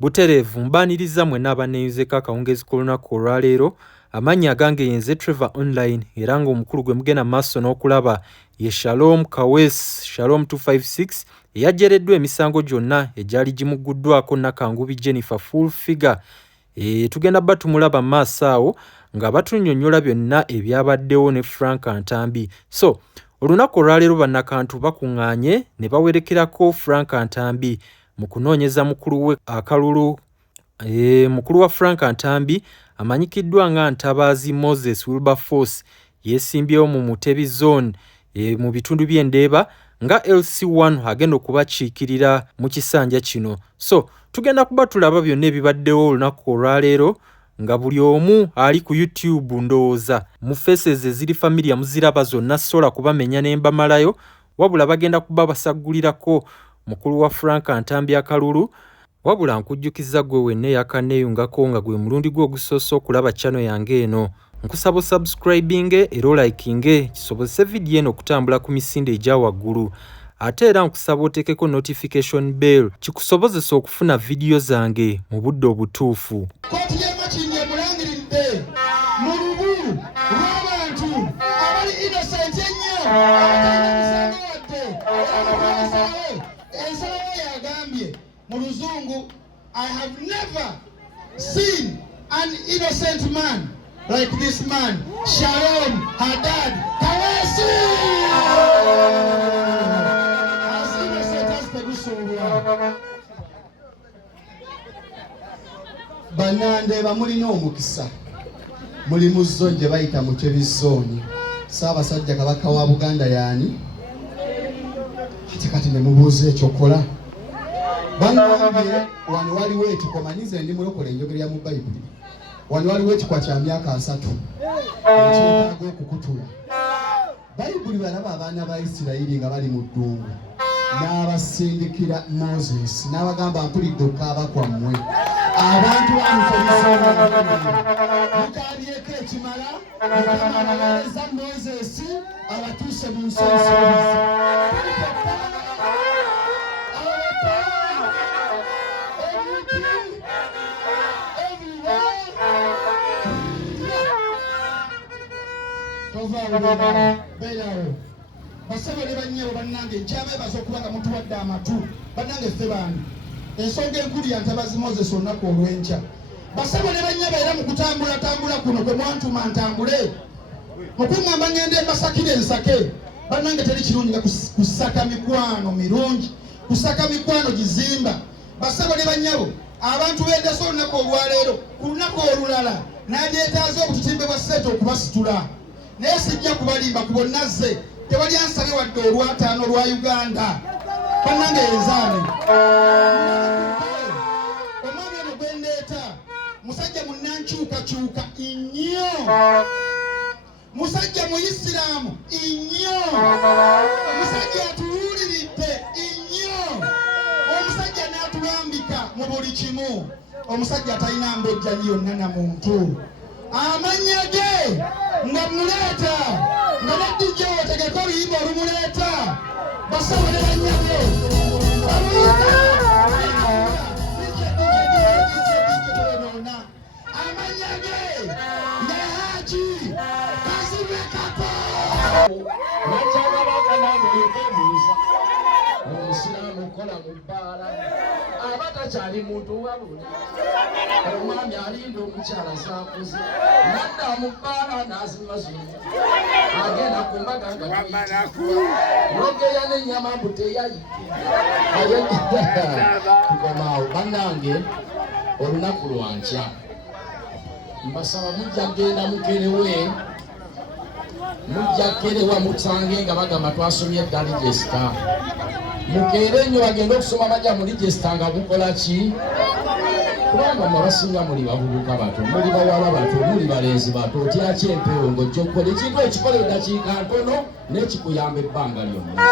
Butereevu mbaaniriza mwenna abaneeyuzeko akawungeezi k'olunaku olwaleero. Amannya agange yenze Trevor Online era ng'omukulu gwe mugenda maaso n'okulaba ye Shalom Kaweesi Shalom 256 eyajjereddwa emisango gyonna egyali gimugguddwako Nakangubi Jennifer full figure. Tugenda bba tumulaba maaso awo nga batunnyonnyola byonna ebyabaddewo ne Frank Antambi. So olunaku olwaleero bannakantu bakuŋŋaanye ne bawerekerako Frank Antambi mu kunoonyeza mukulu we akalulu. Mukulu wa Frank Antambi amanyikiddwa nga Ntabaazi Moses Wilberforce yeesimbyewo mu Mutebi Zone mu bitundu by'Endeeba nga LC1 agenda okubakiikirira mu kisanja kino. So tugenda kuba tulaba byonna ebibaddewo olunaku olwaleero nga buli omu ali ku YouTube ndowooza mu faces eziri familia muziraba zonna sola kubamenya ne mbamalayo, wabula bagenda kuba basaggulirako mukulu wa Frank Antambi akalulu. Wabula nkujjukiza gwe wenna eyakaneeyungako nga gwe mulundi gwe ogusoose okulaba channel yange eno. Nkusaba osubscribing era olikinge kisobozese vidiyo eno okutambula ku misinde egya waggulu. Ate era nkusaba oteekeko notification bell kikusobozesa okufuna vidiyo zange mu budde obutuufu. Kkooti y'e Makindye emulangiridde mu lubu lw'abantu abali innocent ennyo abatalina musango wadde. Ensalawo yagambye mu Luzungu, I have never seen an innocent man like this man, Shalom Haddad Kaweesi. As innocent as Tegusulwa. Bannandeeba mulina omukisa, muli mu zone gye bayita Mutebi Zone. Ssaabasajja Kabaka wa Buganda yaani? Ate kati ne mubuuza ekyokola. Bannange wano waliwo ekikomanyize ndi mulokole enjogerera mu Bayibuli. Wano waliwo ekikwa kya myaka 3 ekyetaaga okukutula. Bayibuli balaba abaana ba Isirayiri nga bali mu ddungu n'abasindikira Moses n'abagamba mpulidde okukaaba kwammwe. Abantu bamutebisoona mukalyeko ekimala mukamalaza Moses abatuuse mu nsonsi. Beerawo basaba ne bannyabo bannange nkyabeebaza okuba nga mutuwadde amatu. Bannange ffe bandi ensonga enkulu ya Ntabaazi Moses olunaku olw'enkya. Basaba ne bannyabo era mu kutambulatambula kuno kwe mwantuma ntambule okuŋŋamba ŋŋende mbasakire ensake. Bannange teri kirungi nga kusaka mikwano mirungi, kusaka mikwano gizimba. Basaba ne bannyabo abantu b'Endese olunaku olwaleero ku lunaku olulala n'adyetaaza obutitimbe bwa sente okubasitula. Naye sijja kubalimba ku bonna zze, tewali ansabye wadde olw'ataano lwa Uganda. Bannange yenzaane omwami ono gwe ndeeta musajja munnankyukakyuka nnyo, musajja Muyisiraamu nnyo, omusajja atuwuliridde nnyo, omusajja n'atulambika mu buli kimu, omusajja talina mbejjanyi yonna na muntu. Amannya ge nga muleeta nga naddijja otegeka oluyimba olumuleeta. Basaba ne bannyabo amanya ge nga Haji Kazibe Kato nakyagabaka namuyekebuuza omusiraamu kola mu bbaala aba takyali muntu wabula. Omwami alinda omukyala zaakuze nadda mu bbaala n'azimazima agenda ku mbaga nga nogeya n'ennyama mbu teyayike tukomaawo. Bannange olunaku lwankya mbasaba mujja genda mukerewe, mujja kerewa musange nga bagamba twasomye daligesta. Mukeere nnyo bagenda okusoma bajja mu ligesta nga bukola ki? Kubanga mwabasinga muli bavubuka bato, muli bawala bato, muli balenzi bato, otya kyempeewo ng'ojja okukola ekintu ekikola eddakiika ntono n'ekikuyamba ebbanga lyonna.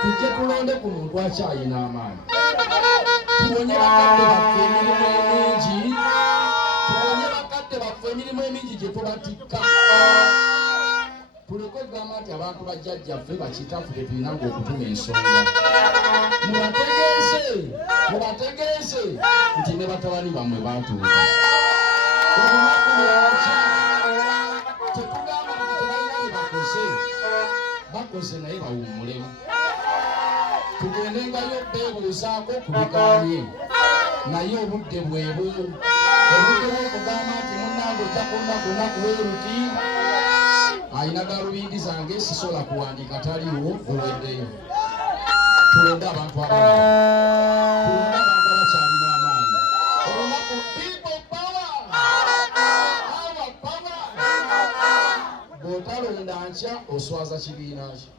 Tujje tulonde ku muntu akyayina amaanyi. Tuwonye bakadde baffe emirimu emingi, tuwonye bakadde baffe emirimu emingi gye tubatikka. Tuleke okugamba nti abantu bajjajjaffe bakitaffe tulina ng'okutuma ensonga mubategeese nti ne batabani bammwe baatuuka olunaku lwakya tekugamba nti tebalina bye bakoze naye bawummulemu tugendengayo beebuuzaako ku bigaanye naye obudde bwebu obudde bw'okugamba nti munnange ojja kunaku weeruti alina galubindi zange sisobola kuwandiika taliwo oweddeyo tulonde abantu abakyalina amaanyi olunaku people power our power bw'otalonda nkya oswaza kibiina kyo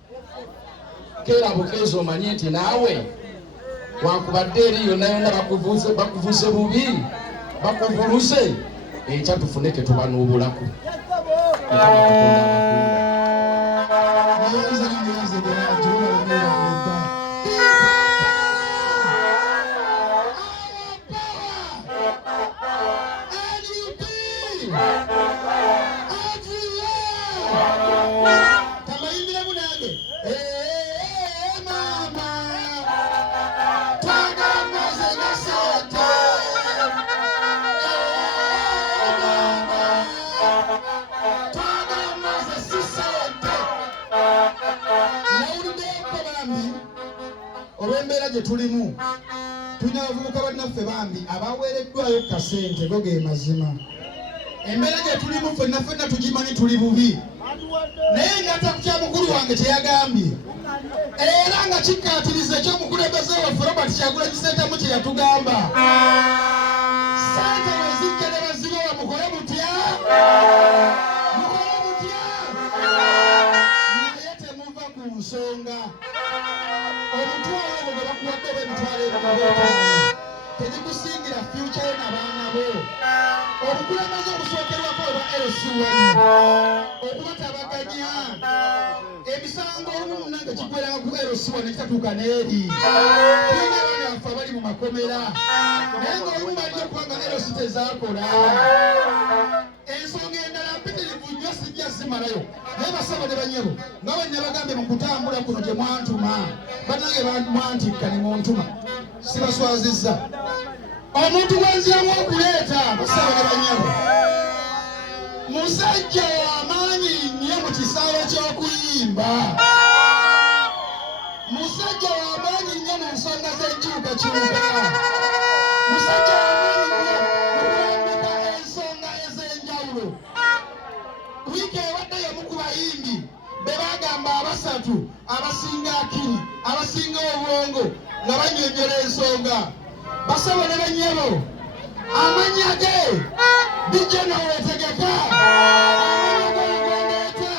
keera bukeezi omanye nti naawe wankubadde eri yonna bakuvuze bubi bakuvuluse enkya tufune tetuba n'obulaku olw'embeera gye tulimu tulina abavubuka bannaffe bambi abaweereddwayo kasente go ge mazima. Embeera gye tulimu ffenna tugimanyi tuli bubi, naye ngata ku kya mukulu wange kye yagambye era nga kikkaatiriza ekyomukulembeze waffe Robert Kyagulanyi Ssentamu kye yatugamba, sente wezijja ne bazibawa mukole mutya naye temuva ku nsonga. Omutwalo ogwo gwe bakuwadde oba emitwalo ebyo tegikusingira fyuca yo n'abaana bo. Obukulembeze obusookerwako oba LC1 okubatabaganya emisango olumu munnange kigweranga ku LC1 ekitatuuka n'eri tulina abaana baffe abali mu makomera naye ng'olumu balina okuba nga LC tezaakola. Ensonga endala mpitirivu nnyo sijja zimalayo naye basabo ne banyabo nga bwe nabagambe mu kutambula kuno gye mwantuma bannange mwantikka ne muntuma sibaswazizza. Omuntu gwanziramu okuleeta basabo ne banyabo musajja w'amaanyi nnyo mu kisaawe ky'okuyimba, musajja w'amaanyi nnyo mu nsonga z'enkyukakyuka, musajja w'amaanyi nnyo mu kulambika ensonga ez'enjawulo. Wiiki ewadde y'omu ku bayimbi be baagamba abasatu abasinga akiri abasinga obwongo nga bannyonnyola ensonga. Basabo ne bannyabo amannya ge dijja n'owetegeka amanya g'ogondeeta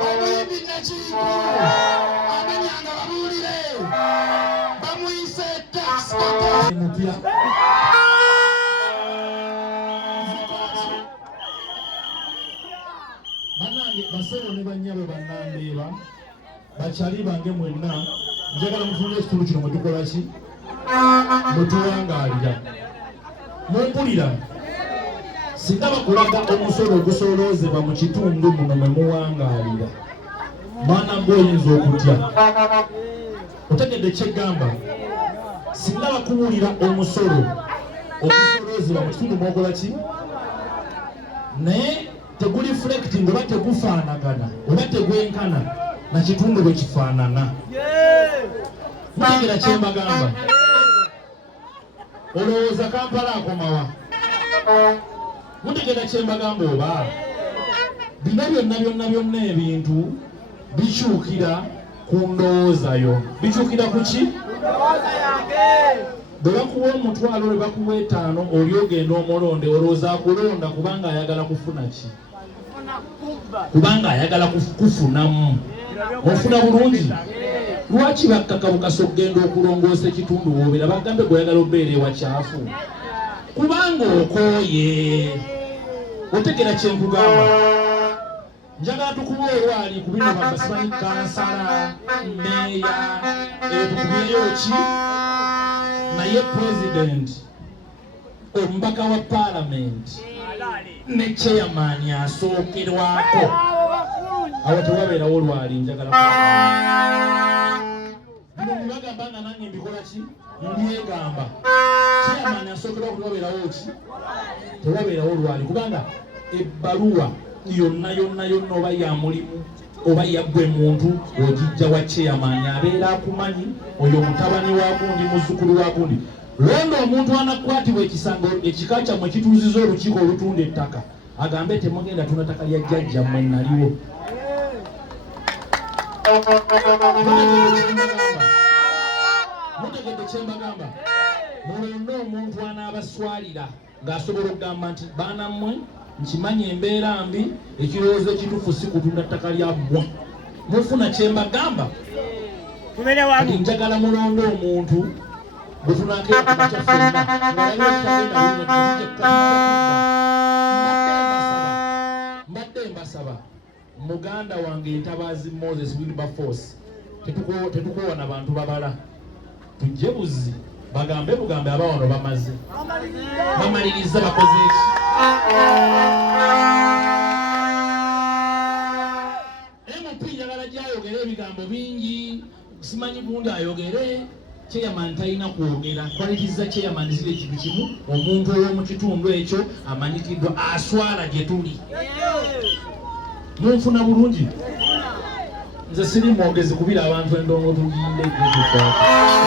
omuyimbi Nakiiko amanya nga babuulire bamuyise taxi mupya. Bannange basabo ne bannyabo bannambeeba bakyali bange mwenna njagala mutunule ekitundu kino mwe tukola ki mutuwangaalira mumpulira. Singa bakulaga omusolo ogusooloozebwa mu kitundu muno mwe muwangaalira mwana ng'oyinza okutya. Otegedde kyeggamba? Singa bakubuulira omusolo ogusooloozebwa mu kitundu mwokola ki naye teguliflecting oba tegufaanagana oba tegwenkana na kitundu bwe kifaanana. Mutegera kye mbagamba? Olowooza Kampala akomawa? Mutegera kye mbagamba oba? Bino byonna ebintu bikyukira ku ndowoozayo. Bikyukira ku ki? Bwe bakuwa omutwalo bwe bakuwa 5 oli ogenda omulonde olowooza akulonda kubanga ayagala kufuna ki? Kubanga ayagala kufunamu. Ofuna bulungi. Lwaki bakkakabukasa okugenda okulongoosa ekitundu woobera bagambe gw'oyagala obeera ewakyafu? Kubanga okooye. Otegera kye nkugamba? Njagala tukuba olwali ku bino basimanyi kansala, meeya, tukubireyo ki? Naye president, omubaka wa parliament ne chairman asookerwako awo tewabeerawo olwali njagala bino mbibagamba nga nange mbikola ki mbyegamba chairman asookera okubabeerawo ki tewabeerawo olwali kubanga ebbaluwa yonna oba ya mulimu oba yaggwe muntu ogijja wa chairman abeera akumanyi oyo mutabani wakundi muzzukulu wakundi londo omuntu anakwatibwa ekisango ekika kyammwe kituuziza olukiiko olutunda ettaka agambe temugenda tuna ttaka lya jjajjammwe naliwo mutegedde kyembagamba mulonde omuntu anaabaswalira ng'asobola okugamba nti baana mmwe nkimanyi embeera mbi ekirowoozo ekituufu si kutunda ttaka lyammwe mufuna kyembagamba kati njagala mulonde omuntu bwe tunakeera kumakyafenna mbadde mbasaba muganda wange Ntabaazi Moses Wilberforce tetukowana bantu babala tujje Buzzi bagambe bugambe abawano bamaze bamaliriza bakoze eki MP njagala gyayogera ebigambo bingi simanyi gundi ayogere chairman talina kwogera kwalitiza chairman zile ekintu kimu omuntu ow'omu kitundu ekyo amanyikiddwa aswala gye tuli munfuna bulungi nze siri mwogezi kubira abantu endongo tuginde